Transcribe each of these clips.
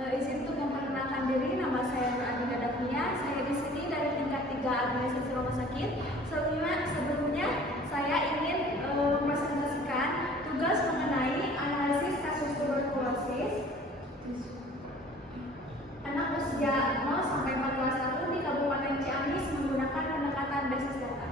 Izin untuk memperkenalkan diri, nama saya Nur Adinda Davnia. Saya di sini dari tingkat 3 administrasi rumah sakit. Sebelumnya saya ingin mempresentasikan tugas mengenai analisis kasus tuberkulosis anak usia 0 sampai 14 tahun di Kabupaten Ciamis menggunakan pendekatan basis data.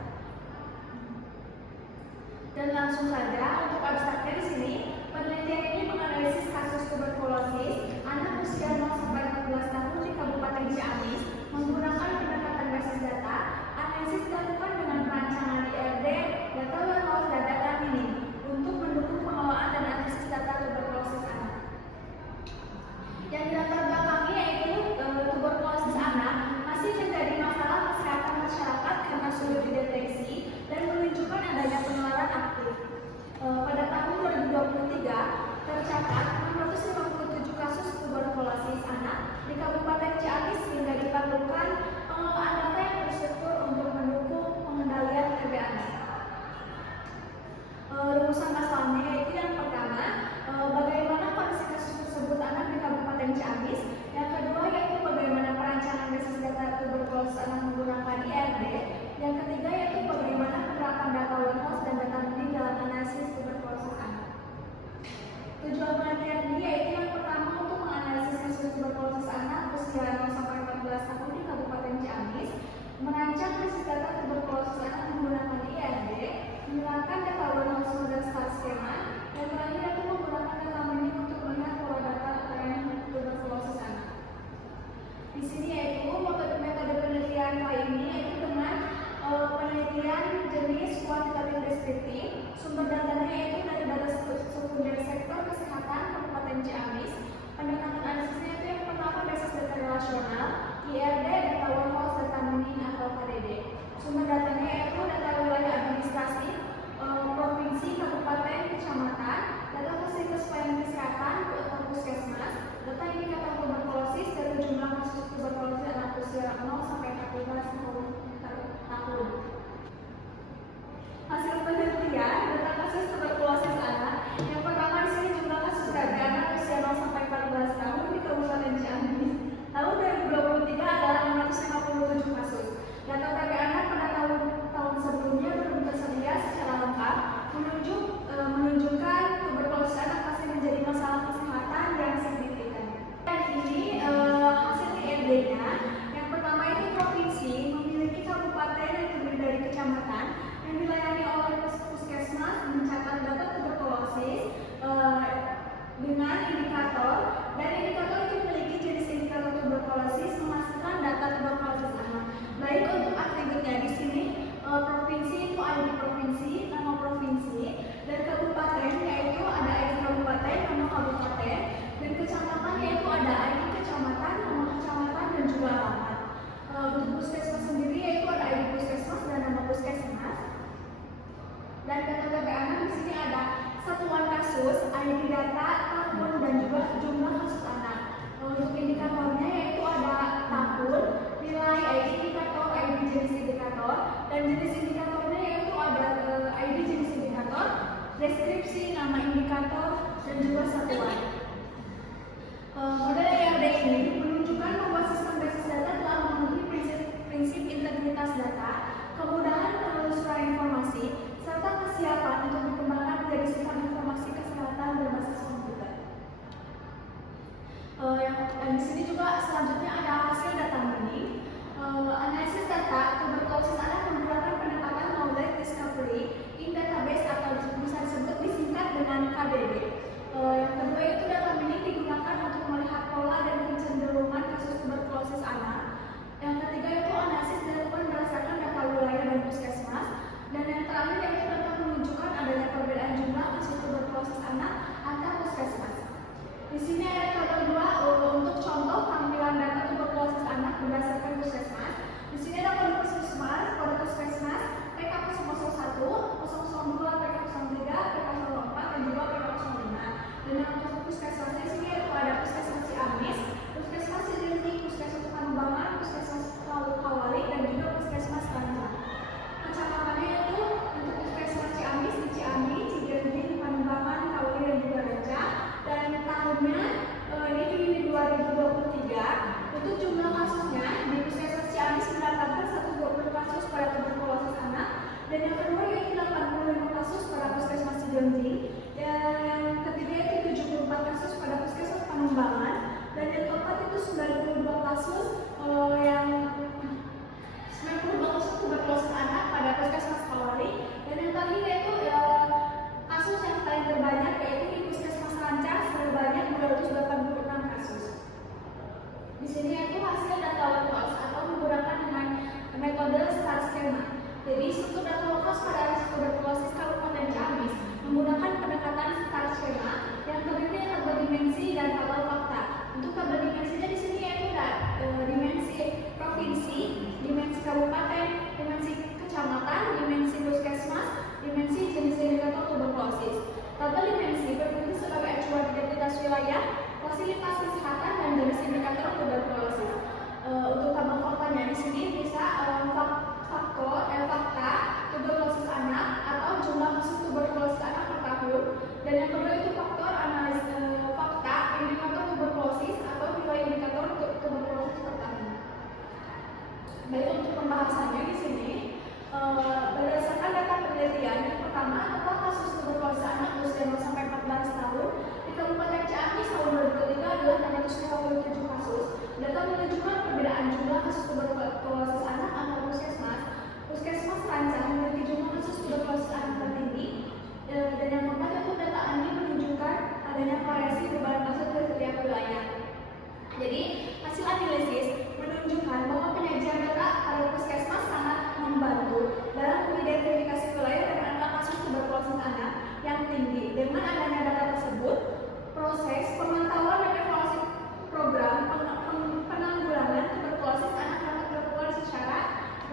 Dan langsung saja untuk abstraknya di sini, penelitian ini menganalisis kasus tuberkulosis anak usia 0 sampai 14 tahun di Kabupaten Ciamis menggunakan pendekatan basis data. Analisis dilakukan dengan perancangan IRD, data warehouse, dan data mining untuk mendukung pengelolaan dan analisis data tuberkulosis anak. Yang dilatar belakangi yaitu tuberkulosis anak masih menjadi masalah kesehatan masyarakat karena sulit dideteksi dan menunjukkan adanya penularan aktif. Pada tahun 2023 tercatat 657 kasus tuberkulosis anak di Kabupaten Ciamis sehingga diperlukan pengelolaan data yang terstruktur untuk mendukung pengendalian TB anak. Rumusan masalahnya yaitu yang pertama, bagaimana kondisi kasus tersebut anak di Kabupaten Ciamis. Yang kedua yaitu bagaimana perancangan basis data tuberkulosis anak menggunakan IRD. Yang ketiga yaitu bagaimana penerapan data warehouse dan data mining dalam analisis tuberkulosis anak. Tujuan penelitian ini yaitu yang pertama untuk menganalisis kasus tuberkulosis anak usia 0 sampai 14 tahun di Kabupaten Ciamis, merancang basis data tuberkulosis anak menggunakan IRD, menerapkan data warehouse model star skema, dan terakhir yaitu menggunakan data mining untuk melihat pola data tren tuberkulosis anak. Di sini yaitu metode penelitian kali ini yaitu dengan penelitian jenis kuantitatif deskriptif. Sumber datanya yaitu dari data sekunder sektor kesehatan Kabupaten Ciamis. Pendekatan analisisnya itu yang pertama basis data relasional, IRD, data warehouse, data mining atau KDD. Sumber datanya yaitu data wilayah administrasi, provinsi, kabupaten, kecamatan, data fasilitas pelayanan kesehatan atau puskesmas, data indikator tuberkulosis dari jumlah kasus tuberkulosis anak usia 0 sampai 14 tahun. Hasil penelitian data kasus tuberkulosis anak. Yang pertama di sini jumlah kasus TB anak usia 0 sampai 14 tahun di Kabupaten Ciamis. Tahun 2023 adalah 657 kasus. Data TB anak pada tahun sebelumnya belum tersedia secara lengkap, menunjukkan tuberkulosis anak masih menjadi masalah kesehatan yang signifikan. Dan ini hasil IRD-nya. Yang pertama itu provinsi memiliki kabupaten yang terdiri dari kecamatan yang dilayani oleh puskesmas mencatat data tuberkulosis dengan indikator, dan indikator itu memiliki jenis indikator tuberkulosis memastikan data tuberkulosis anak. Baik untuk atributnya di sini provinsi itu ID provinsi, nama provinsi, dan kabupaten yaitu ada ID kabupaten, nama kabupaten, dan kecamatan yaitu ada ID kecamatan, nama kecamatan, dan juga alamat. Untuk puskesmas sendiri yaitu ada ID puskesmas dan nama puskesmas. Dan data TB anak di sini ada satuan kasus, ID data, tahun, dan juga jumlah kasus anak. Untuk indikatornya yaitu ada tahun, nilai, ID indikator, ID jenis indikator, dan jenis indikatornya yaitu ada ID jenis indikator, deskripsi, nama indikator, dan juga satuan. Model IRD ini menunjukkan bahwa sistem basis data telah memenuhi prinsip integritas data, kemudahan penelusuran informasi, serta kesiapan untuk dikembangkan menjadi sistem informasi kesehatan berbasis komputer. Di sini juga selanjutnya ada hasil data mining. Analisis data tuberkulosis anak menggunakan pendekatan knowledge discovery in database atau bisa disebut disingkat dengan KDD. Yang kedua itu data mining digunakan untuk melihat pola dan kecenderungan kasus tuberkulosis anak. Yang ketiga itu analisis dilakukan berdasarkan data wilayah dan puskesmas. Dan yang terakhir yaitu data menunjukkan adanya perbedaan jumlah kasus tuberkulosis anak antar puskesmas. Di sini ada tabel 2 untuk contoh tampilan data tuberkulosis anak berdasarkan puskesmas. Di sini ada kode puskesmas, PK001, 002, PK03, PK04, dan juga PK05. Dan yang untuk puskesmas di sini yaitu ada puskesmas Ciamis, puskesmas Cilinting, puskesmas Pangembangan, puskesmas Kawali, dan juga puskesmas Tanjung. Kecamatannya yaitu untuk puskesmas Ciamis di Ciamis, Cilinting, Pangembangan, Kawali, dan juga Reja. Dan tahunnya ini di hasil data warehouse atau menggunakan dengan metode star schema. Jadi struktur data warehouse pada tuberkulosis Kabupaten Ciamis menggunakan pendekatan star schema yang terdiri atas berdimensi dan tabel fakta. Untuk tabel dimensinya di sini yaitu dimensi provinsi, dimensi kabupaten, dimensi kecamatan, dimensi puskesmas, dimensi jenis indikator tuberkulosis. Tabel dimensi berfungsi sebagai acuan identitas wilayah, fasilitas kesehatan, dan jenis indikator tuberkulosis. Untuk tabel faktanya di sini bisa fakta tuberkulosis anak atau jumlah kasus tuberkulosis anak per tahun, dan yang kedua itu faktor analis fakta indikator tuberkulosis atau nilai indikator tuberkulosis per tahun. Baik, untuk pembahasannya di sini berdasarkan data penelitian, yang pertama adalah kasus tuberkulosis anak usia 0 sampai 14 tahun di Kabupaten Ciamis tahun 2003 adalah 657 kasus. Data menunjukkan perbedaan jumlah kasus tuberkulosis anak antar puskesmas. Puskesmas Rancang memiliki jumlah kasus tuberkulosis anak tertinggi, dan yang keempat itu data ini menunjukkan adanya variasi perubahan kasus dari setiap wilayah. Jadi hasil analisis menunjukkan bahwa penyajian data pada puskesmas sangat membantu dalam mengidentifikasi wilayah dengan angka kasus tuberkulosis anak yang tinggi. Dengan adanya data tersebut, proses pemantauan dan evaluasi program penanggulangan tuberkulosis anak dapat dilakukan secara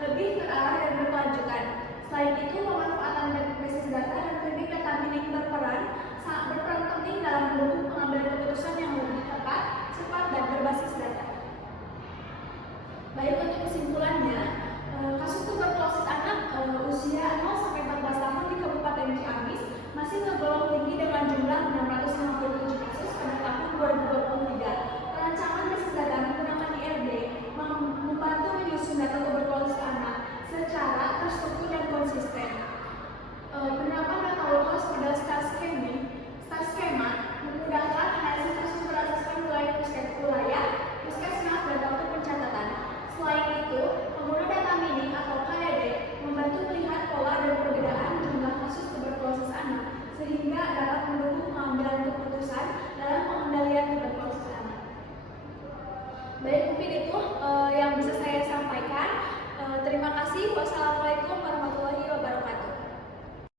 lebih terarah dan berkelanjutan. Selain itu, pemanfaatan basis data dan teknik data mining berperan penting dalam mendukung pengambilan keputusan yang lebih tepat, cepat, dan berbasis data. Baik, untuk kesimpulannya, kasus tuberkulosis anak usia 0 sampai 14 tahun di Kabupaten Ciamis masih tergolong tinggi dengan jumlah 657 kasus pada tahun 2023. Perancangan basis data menggunakan IRD membantu menyusun data tuberkulosis anak secara terstruktur dan konsisten. Penerapan data warehouse pada star schema memudahkan analisis kasus berdasarkan wilayah puskesmas, dan waktu pencatatan. Selain itu, pengguna data mining atau KDD membantu melihat pola dan perbedaan jumlah kasus tuberkulosis anak, sehingga dapat mendukung pengambilan keputusan dalam pengendalian tuberkulosis anak. Baik, mungkin itu yang bisa saya sampaikan. Terima kasih. Wassalamualaikum